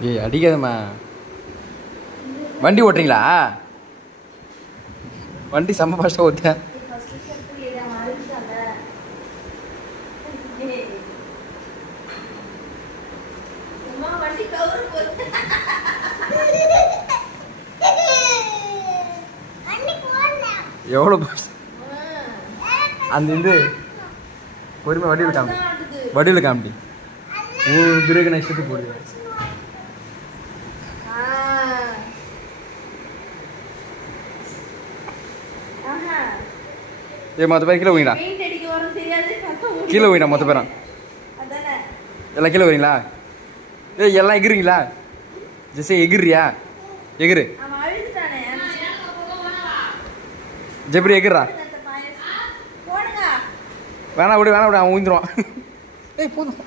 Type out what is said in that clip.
ஏய் அடிக்காதம்மா. வண்டி ஓட்டுறீங்களா? வண்டி செம்ம ஃபாஸ்ட்டாக ஓட்டுறேன். எவ்வளோ அந்த இது பொறுமை வடிவில் காமி, வடிவில் காமிட்டி பிரேக் நான் இஷ்டத்துக்கு போடுவேன். ஏ மொத்த பேர் கீழே போயிடா, கீழே போயிடா மொத்த பேரும் எல்லாம் கீழே வரீங்களா? ஏய் எல்லாம் எகுறீங்களா? ஜெஸ்ஸே எகுறியா? எகுரு ஜெப்ரி எகுறா. வேணா விடு வேணா விடு, அவன் ஊந்துருவான். ஏய் போதும்.